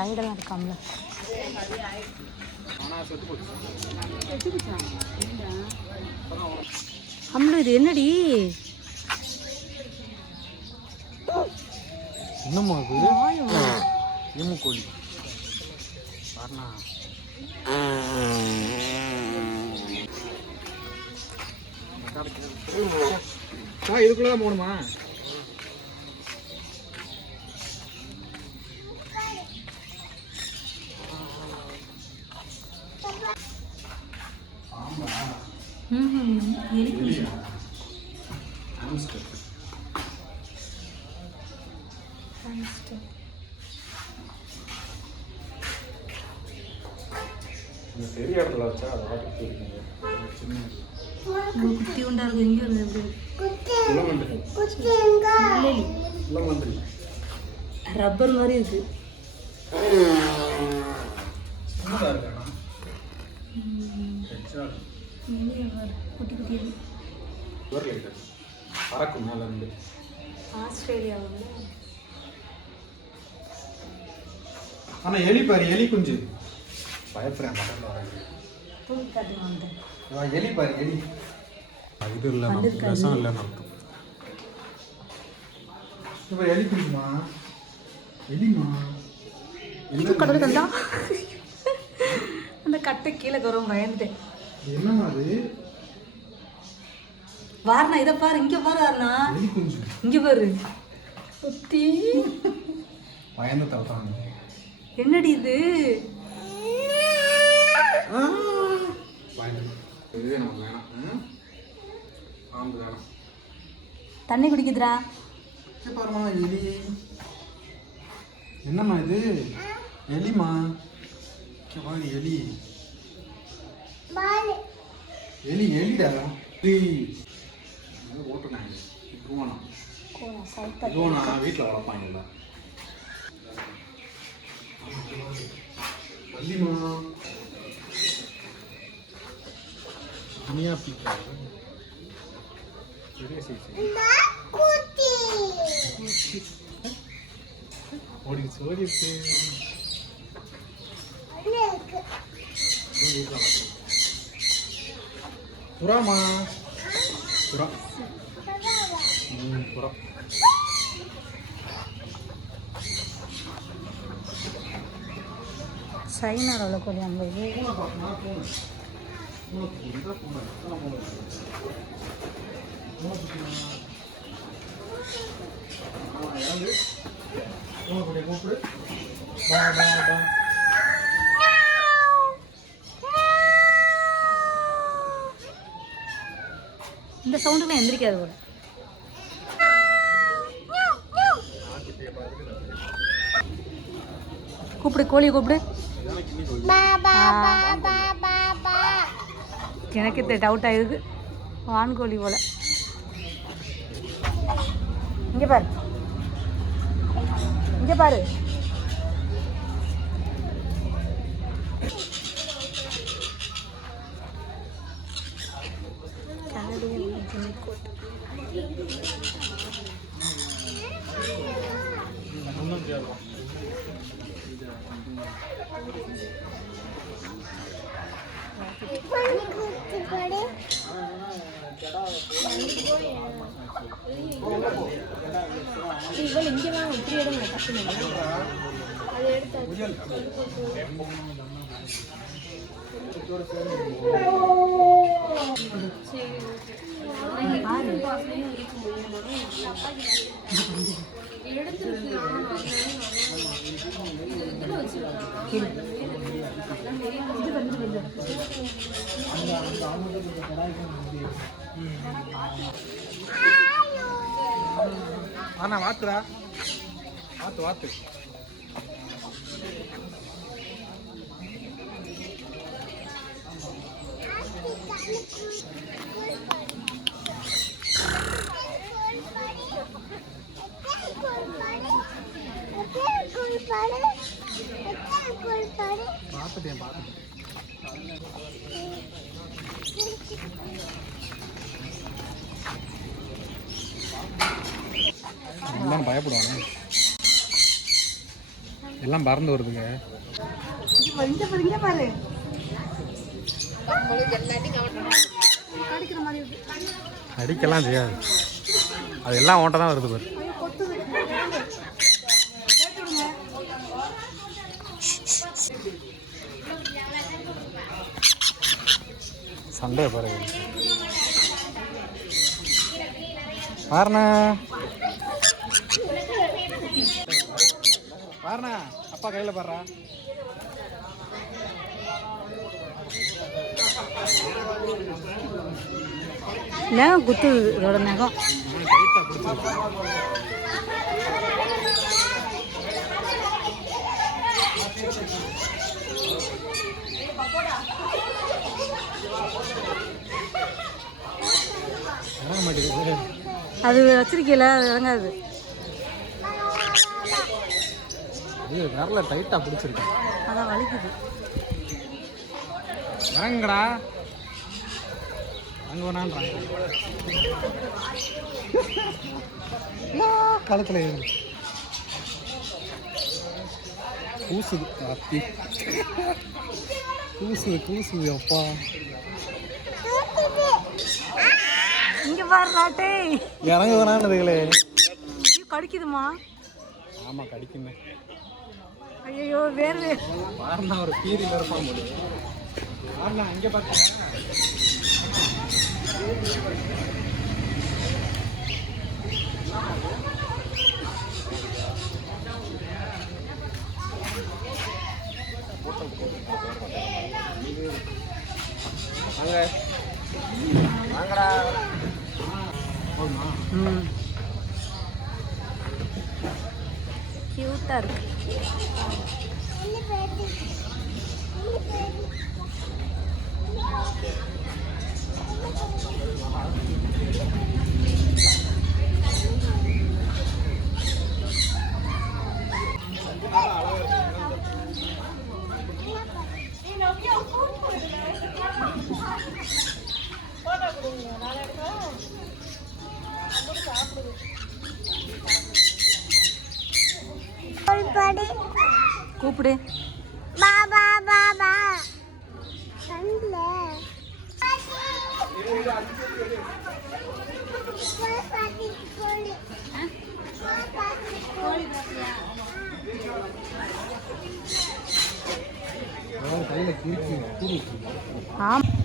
சைடெல்லாம் இருக்காம்ல. அம்மா இது என்னடி? என்னம்மா அது? எம்மு கோழி பாருண்ணா. இதுக்குள்ள தான் போகணுமா? பெரிய இடத்துல வச்சா அதை குட்டி உண்டா இருக்கு. எங்கே இருந்து ரப்பர் மாதிரி இருக்கு. குட்டி குட்டி பறக்கும் மேல இருந்து. ஆஸ்திரேலியாவில் ஆனா எலி பாரு, எலி குஞ்சு பயப்படுறேன் பக்கத்தில் வர எலி பாரு, எலி இது இல்லை விஷம் இல்லைன்னு அர்த்தம். இப்போ எலி குஞ்சுமா? எலிமா எந்த கடவுள் கண்டா அந்த கட்டை கீழே கரும் பயந்துட்டேன். என்னமா அது? வாரணா இதை பாரு, இங்க பாரு வாரணா, எலி குஞ்சு இங்க பாரு. சுத்தி பயந்து தவிர்த்தாங்க. என்னடி இது? இது நமக்கு வேணாம். பாம்பு வேணாம். தண்ணி குடிக்குதுடா. பாருமா எலி. என்னம்மா இது? எலிமா பாரு, எலி எலி எலிடா. ஓட்டுனாங்க வீட்டில் வளர்ப்பாங்கல்ல. அல்லிமா துணியா பீக்கா ஓடிச்சு ஓடிச்சு. புறாமா? புறா புறா சைனாவில் உள்ள கோழி அந்த இது. கூப்பிடு. இந்த சவுண்டுக்கு நான் எந்திரிக்காது போல. கூப்பிடு, கோழியை கூப்பிடு. எனக்கு இந்த டவுட் ஆயிருக்கு, வான்கோழி போல. இங்க பாரு, இங்க பாரு. ஆனா வாத்துடா, வாத்து வாத்து. பார்த்துட்டேன் பார்த்துட்டேன். பயப்படுவாங்க. எல்லாம் பறந்து வருதுங்க. இங்க பாரு அடிக்கிற மாதிரி இருக்கு. அடிக்கலாம் செய்யாது, அது எல்லாம் ஓட்ட தான் வருது பாரு. சண்டே பாரு பாருண்ணா பாருண்ணா, அப்பா கையில் பாடுறா. நகம் குத்துது இதோட நகம். டைட்டாக பிடிச்சிருக்கு. இறங்க மாட்டேங்குது. அது வச்சிருக்கீல, அது இறங்காது. இது விரல டைட்டாக பிடிச்சிருக்கேன், அதான் வலிக்குது. இறங்குடா, அங்கே வேணான்றாங்க. கழுத்தில் ஏறு கூசுது. அத்தி கூசுது அப்பா. இங்க பாரு ராட்டே, இறங்க வேணான்னதுகளே. கடிக்குதுமா? ஆமாம் கடிக்குமே. ஐயோ வேறு பாருண்ணா, ஒரு கீரியில் இருப்பான் முடியும். பாருண்ணா இங்கே பார்த்தீங்கன்னா வாங்கடா. கியூட்டா இருக்கு. கூப்பிடு. பாபா பாபா கண்ல கையில் கிறுக்கி ஆமாம்.